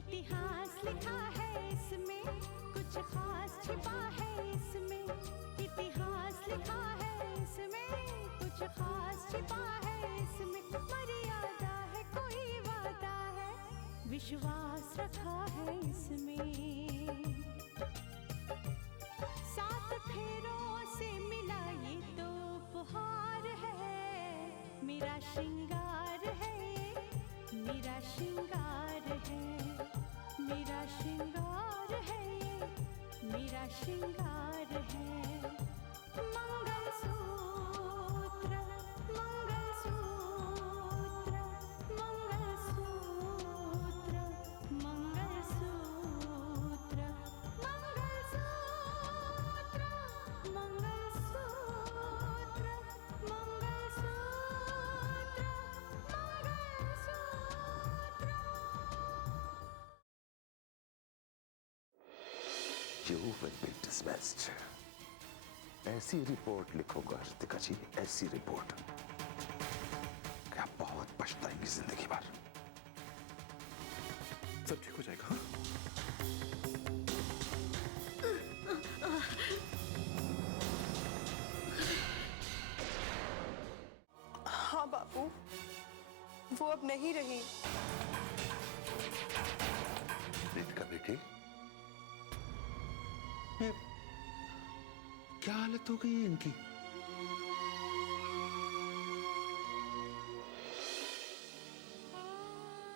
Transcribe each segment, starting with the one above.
इतिहास लिखा है इसमें, कुछ खास छिपा है इसमें। इतिहास लिखा है इसमें, कुछ खास छिपा है इसमें। मर्यादा है, कोई वादा है, विश्वास रखा है इसमें। सात फेरों से मिला ये तो उपहार है, मेरा श्रृंगार है ये, मेरा श्रृंगार है, मेरा श्रृंगार है ये, मेरा श्रृंगार है। Mangalsutra, mangalsutra, mangalsutra, mangalsutra, mangalsutra, mangalsutra, You will be dismissed. ऐसी रिपोर्ट लिखूंगा रितिका जी, ऐसी रिपोर्ट कि आप बहुत पछताएंगी जिंदगी भर। सब ठीक हो जाएगा, हाँ? हाँ बापू, वो अब नहीं रही। रितिका बेटी, ये क्या हालत हो गई है इनकी?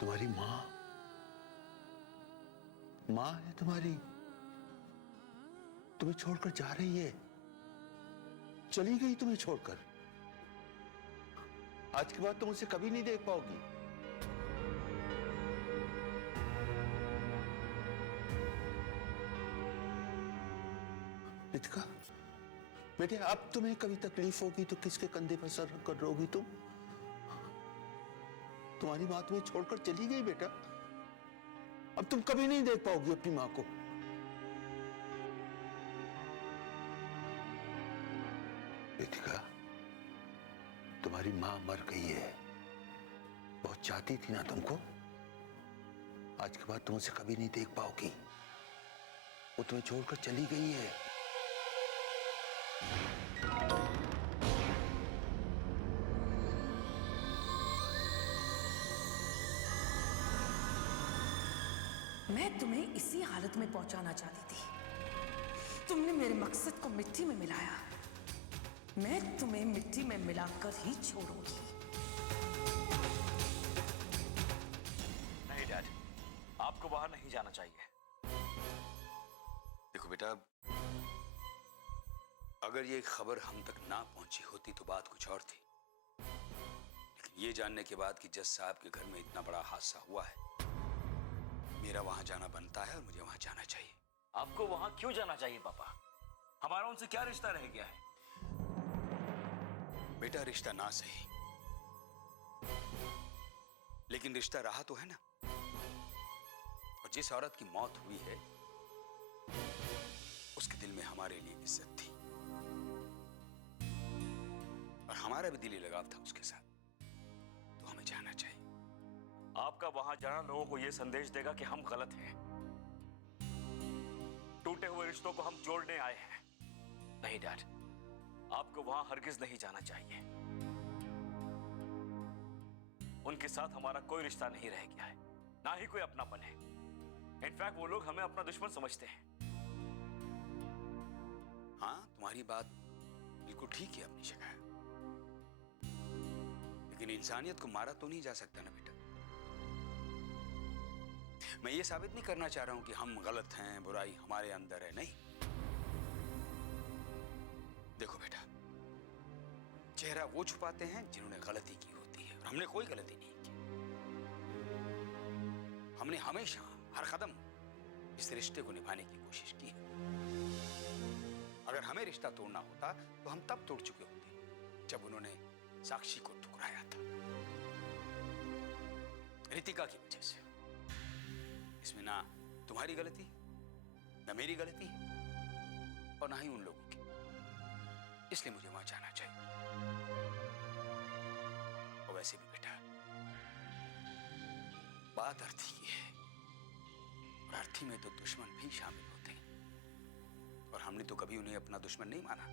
तुम्हारी माँ है तुम्हारी, तुम्हें छोड़कर जा रही है, चली गई तुम्हें छोड़कर। आज के बाद तुम उसे कभी नहीं देख पाओगी। रितिका बेटे, अब तुम्हें कभी तकलीफ होगी तो किसके कंधे पर सर रखकर रोगी तुम? तुम्हारी मां तुम्हें छोड़कर चली गई बेटा, अब तुम कभी नहीं देख पाओगी अपनी मां को। रितिका, तुम्हारी मां मर गई है, बहुत चाहती थी ना तुमको। आज के बाद तुम उसे कभी नहीं देख पाओगी, वो तुम्हें छोड़कर चली गई है। मैं तुम्हें इसी हालत में पहुंचाना चाहती थी, तुमने मेरे मकसद को मिट्टी में मिलाया। मैं तुम्हें मिट्टी में मिलाकर ही छोड़ूंगी। नहीं डैड, आपको बाहर नहीं जाना चाहिए। देखो बेटा, अगर ये खबर हम तक ना पहुंची होती तो बात कुछ और थी, लेकिन ये जानने के बाद कि जज साहब के घर में इतना बड़ा हादसा हुआ है, मेरा वहां जाना बनता है और मुझे वहां जाना चाहिए। आपको वहां क्यों जाना चाहिए पापा? हमारा उनसे क्या रिश्ता रह गया है? बेटा, रिश्ता ना सही, लेकिन रिश्ता रहा तो है ना। और जिस औरत की मौत हुई है उसके दिल में हमारे लिए इज्जत थी और हमारा भी दिली लगाव था उसके साथ, तो हमें जाना चाहिए। आपका वहां जाना लोगों को यह संदेश देगा कि हम गलत हैं, टूटे हुए रिश्तों को हम जोड़ने आए हैं। नहीं डैड, आपको वहां हरगिज नहीं जाना चाहिए। उनके साथ हमारा कोई रिश्ता नहीं रह गया है, ना ही कोई अपनापन है। इनफैक्ट वो लोग हमें अपना दुश्मन समझते हैं। हाँ, तुम्हारी बात बिल्कुल ठीक है अपनी जगह, लेकिन इंसानियत को मारा तो नहीं जा सकता ना बेटा। मैं ये साबित नहीं करना चाह रहा हूं कि हम गलत हैं, बुराई हमारे अंदर है, नहीं। देखो बेटा, चेहरा वो छुपाते हैं जिन्होंने गलती की होती है, और हमने कोई गलती नहीं की। हमने हमेशा हर कदम इस रिश्ते को निभाने की कोशिश की है। अगर हमें रिश्ता तोड़ना होता तो हम तब तोड़ चुके होते, जब उन्होंने साक्षी को ठुकराया था, रितिका की वजह से। इसमें ना तुम्हारी गलती, ना मेरी गलती और ना ही उन लोगों की, इसलिए मुझे वहां जाना चाहिए। और वैसे भी बेटा, बात अर्थ ये है चिट्ठी में तो दुश्मन भी शामिल होते हैं और हमने तो कभी उन्हें अपना दुश्मन नहीं माना।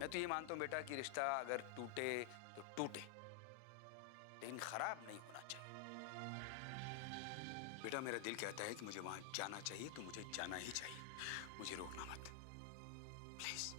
मैं तो ये मानता हूं बेटा कि रिश्ता अगर टूटे तो टूटे, लेकिन खराब नहीं होना चाहिए। बेटा मेरा दिल कहता है कि मुझे वहां जाना चाहिए तो मुझे जाना ही चाहिए, मुझे रोकना मत प्लीज।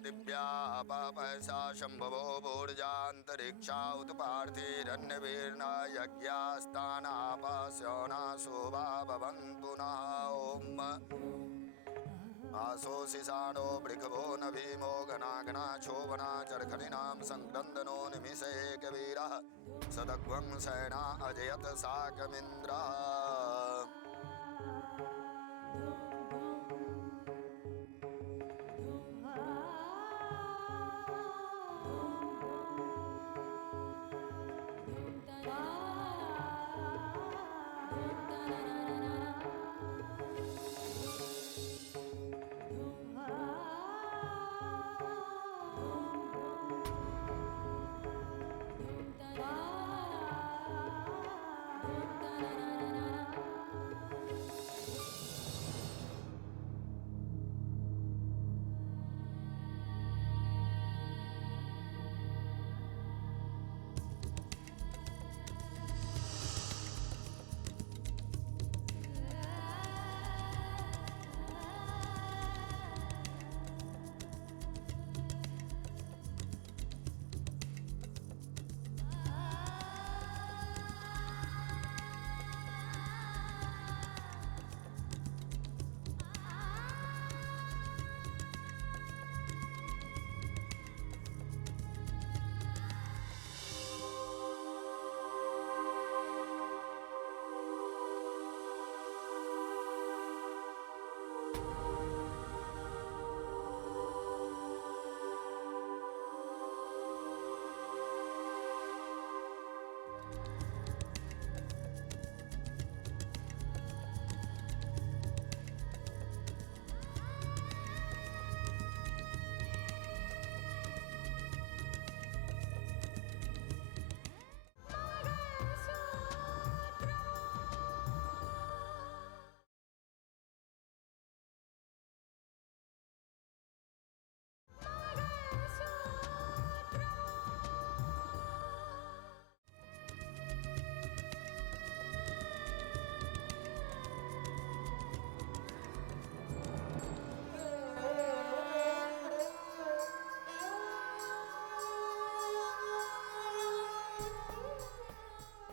दिव्या पापैसा शंभवो भूर्जान्तरिक्षा उत पार्थिरन्यवीर्ना यज्ञास्तानापास्योना शोभा भवन्तु नः। ॐ आसोऽसिषाणो वृषभो न भीमो गणागणा शोभना चरखलिनां संक्रन्दनो निमिषे कवीरः सदग्वं सैना अजयत साकमिन्द्रः।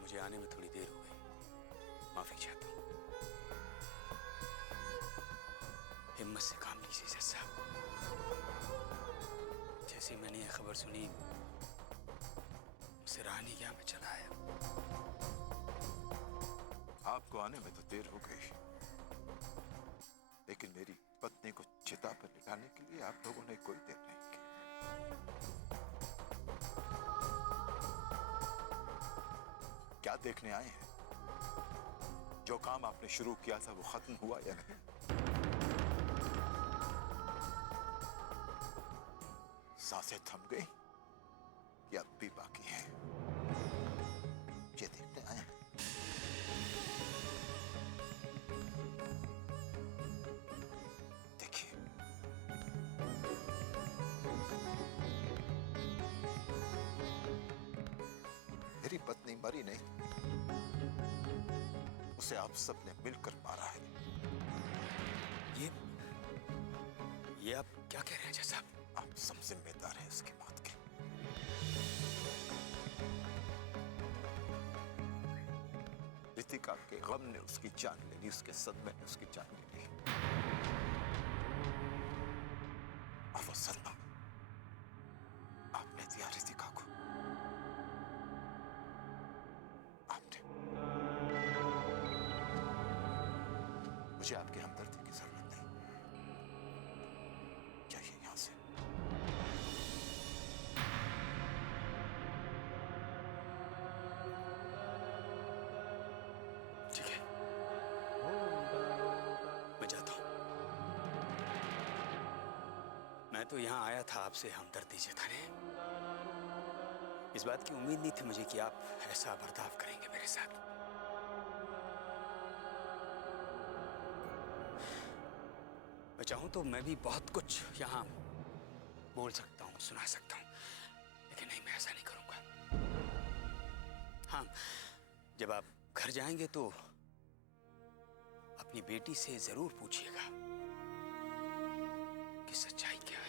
मुझे आने में थोड़ी देर हो गई, माफी चाहता हूँ। हिम्मत से काम लीजिए जज साहब। जैसे मैंने ये खबर सुनी मुझसे रहा नहीं गया, मैं चला आया। आपको आने में तो देर हो गई, लेकिन मेरी पत्नी को चिता पर लिटाने के लिए आप लोगों ने कोई देर नहीं की। क्या देखने आए हैं? जो काम आपने शुरू किया था वो खत्म हुआ या नहीं? सांसें थम गई या अब भी बाकी हैं? ये देखने आए हैं। देखिए, मेरी पत्नी मरी नहीं, उसे आप सबने मिलकर मारा है। ये आप क्या कह रहे हैं जज साहब? आप सब जिम्मेदार हैं इसकी मौत के। रितिका के गम ने उसकी जान ले ली, उसके सदमे ने उसकी जान ले ली। और वो सदमा आपने दिया रितिका को। आपने। मुझे आपकी हमदर्दी की जरूरत नहीं। जाइए यहां से। ठीक है, मैं जाता हूं। मैं तो यहां आया था आपसे हमदर्दी जताने। इस बात की उम्मीद नहीं थी मुझे कि आप ऐसा बर्ताव करेंगे मेरे साथ। मैं चाहूं तो मैं भी बहुत कुछ यहां बोल सकता हूं, सुना सकता हूं, लेकिन नहीं, मैं ऐसा नहीं करूंगा। हाँ, जब आप घर जाएंगे तो अपनी बेटी से जरूर पूछिएगा कि सच्चाई क्या है।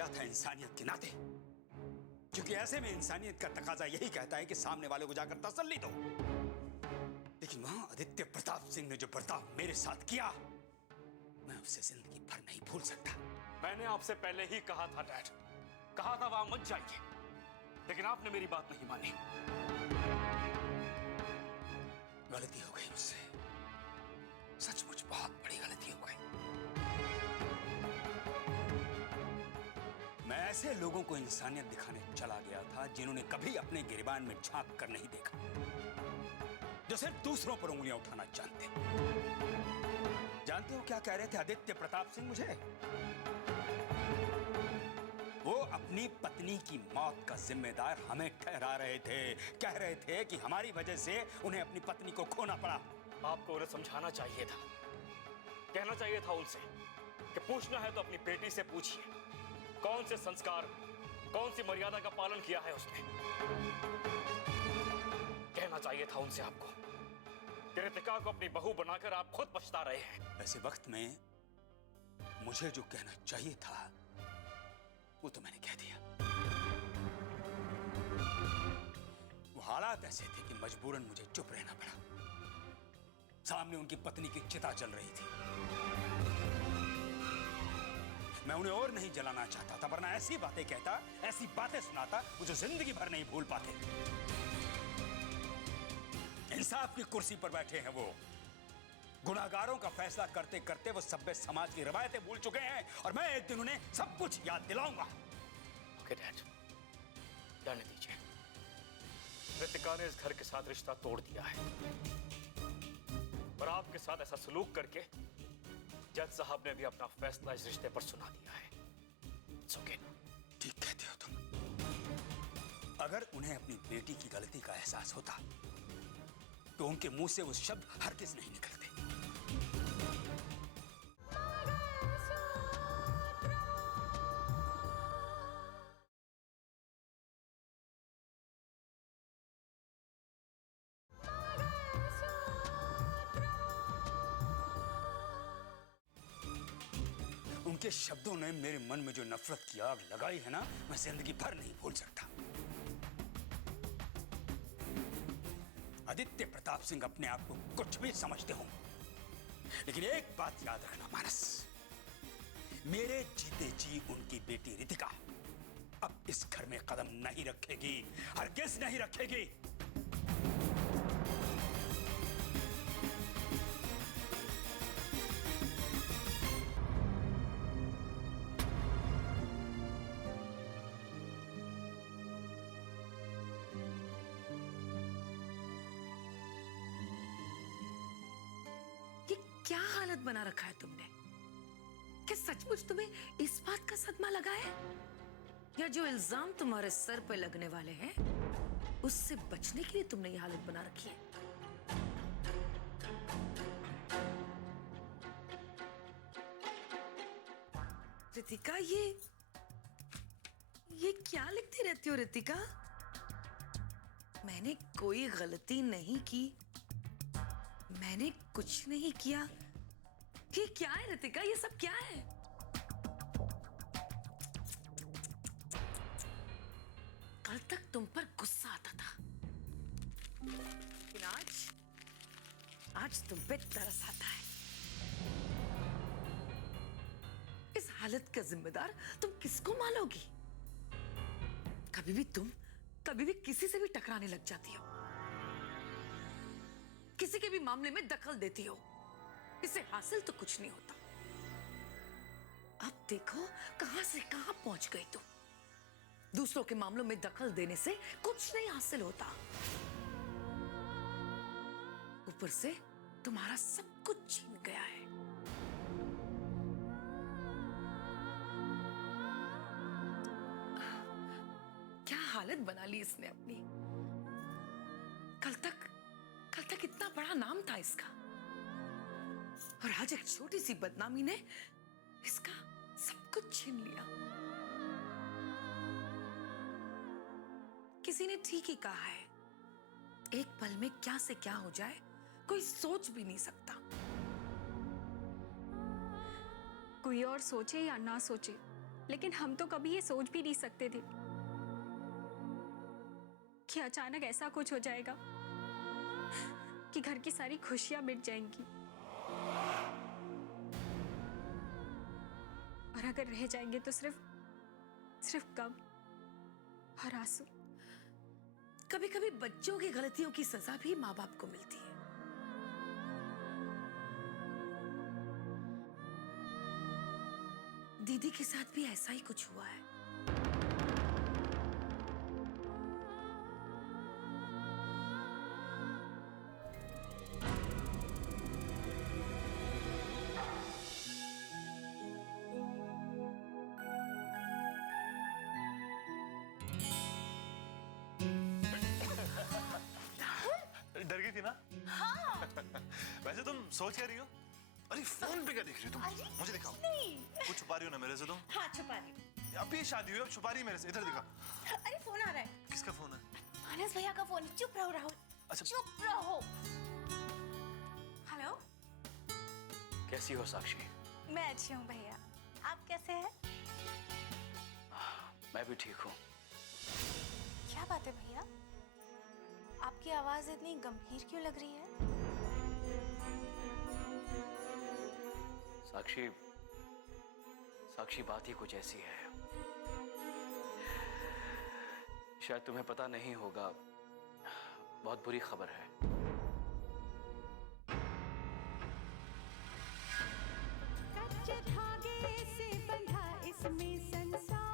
गया था इंसानियत के नाते, क्योंकि ऐसे में इंसानियत का तकाजा यही कहता है कि सामने वाले को जाकर तसल्ली दो। लेकिन वहां आदित्य प्रताप सिंह ने जो बर्ताव मेरे साथ किया, मैं उसे जिंदगी भर नहीं भूल सकता। मैंने आपसे पहले ही कहा था डैड, कहा था वहां मत जाइए, लेकिन आपने मेरी बात नहीं मानी। गलती हो गई मुझसे, सचमुच बहुत बड़ी गलती हो गई। मैं ऐसे लोगों को इंसानियत दिखाने चला गया था जिन्होंने कभी अपने गिरबान में झांक कर नहीं देखा, जो सिर्फ दूसरों पर उंगलियां उठाना जानते। जानते हो क्या कह रहे थे आदित्य प्रताप सिंह मुझे? वो अपनी पत्नी की मौत का जिम्मेदार हमें ठहरा रहे थे। कह रहे थे कि हमारी वजह से उन्हें अपनी पत्नी को खोना पड़ा। आपको उन्हें समझाना चाहिए था, कहना चाहिए था उनसे कि पूछना है तो अपनी बेटी से पूछिए, कौन से संस्कार, कौन सी मर्यादा का पालन किया है उसने। कहना चाहिए था उनसे आपको कि रितिका को अपनी बहू बनाकर आप खुद पछता रहे हैं। ऐसे वक्त में मुझे जो कहना चाहिए था वो तो मैंने कह दिया। वो हालात ऐसे थे कि मजबूरन मुझे चुप रहना पड़ा। सामने उनकी पत्नी की चिता जल रही थी। मैं उन्हें और नहीं जलाना चाहता था, वरना ऐसी बातें कहता, ऐसी बातें सुनाता वो जो जिंदगी भर नहीं भूल पाते। इंसाफ की कुर्सी पर बैठे हैं वो, गुनाहगारों का फैसला करते करते वो सभ्य समाज की रवायतें भूल चुके हैं, और मैं एक दिन उन्हें सब कुछ याद दिलाऊंगा। ओके डैड, जाने दीजिए। रितिका ने इस घर के साथ रिश्ता तोड़ दिया है, और आपके साथ ऐसा सलूक करके जज साहब ने भी अपना फैसला इस रिश्ते पर सुना दिया है। It's okay. ठीक कहते हो तुम। अगर उन्हें अपनी बेटी की गलती का एहसास होता तो उनके मुंह से वो शब्द हरगिज नहीं निकलते। उनके शब्दों ने मेरे मन में जो नफरत की आग लगाई है ना, मैं जिंदगी भर नहीं भूल सकता। आदित्य प्रताप सिंह अपने आप को कुछ भी समझते हो, लेकिन एक बात याद रखना मानस, मेरे जीते जी उनकी बेटी रितिका अब इस घर में कदम नहीं रखेगी, हरगिज नहीं रखेगी। क्या हालत बना रखा है तुमने? क्या सचमुच तुम्हें इस बात का सदमा लगा है, या जो इल्जाम तुम्हारे सर पे लगने वाले हैं उससे बचने के लिए तुमने ये हालत बना रखी है? रितिका, ये क्या लिखती रहती हो रितिका? मैंने कोई गलती नहीं की, मैंने कुछ नहीं किया। ये क्या है रितिका, ये सब क्या है? कल तक तुम पर गुस्सा आता था, लेकिन आज तुम पे तरस आता है। इस हालत का जिम्मेदार तुम किसको मानोगी? कभी भी किसी से भी टकराने लग जाती हो, किसी के भी मामले में दखल देती हो, इससे हासिल तो कुछ नहीं होता। अब देखो कहां से कहां पहुंच गई तुम। दूसरों के मामलों में दखल देने से कुछ नहीं हासिल होता, ऊपर से तुम्हारा सब कुछ छीन गया है। क्या हालत बना ली इसने अपनी। कल तक इतना बड़ा नाम था इसका, और आज एक छोटी सी बदनामी ने इसका सब कुछ छीन लिया। किसी ने ठीक ही कहा है, एक पल में क्या से क्या हो जाए कोई सोच भी नहीं सकता। कोई और सोचे या ना सोचे, लेकिन हम तो कभी ये सोच भी नहीं सकते थे कि अचानक ऐसा कुछ हो जाएगा कि घर की सारी खुशियां मिट जाएंगी, और अगर रह जाएंगे तो सिर्फ गम और आंसू। कभी कभी बच्चों की गलतियों की सजा भी माँ बाप को मिलती है। दीदी के साथ भी ऐसा ही कुछ हुआ है। डर गई थी ना? हाँ। वैसे तुम सोच क्या रही हो? अरे फोन पे क्या देख रही हो तुम? मुझे दिखाओ। नहीं। कुछ छुपा रही हो ना मेरे से तुम? हाँ छुपा रही हूँ। अभी शादी हुई, अब छुपा रही है मेरे से। इधर दिखा। अरे फोन आ रहा है। किसका फोन है? मानस भैया का फोन। चुप रहो राहुल। अच्छा। चुप रहो। हेलो। कैसी हो साक्षी? मैं अच्छी हूँ भैया, आप कैसे हैं? मैं भी ठीक हूँ। क्या बात है भैया, आपकी आवाज इतनी गंभीर क्यों लग रही है? साक्षी बात ही कुछ ऐसी है, शायद तुम्हें पता नहीं होगा, बहुत बुरी खबर है। कच्चे धागे से बंधा इसमें संसार।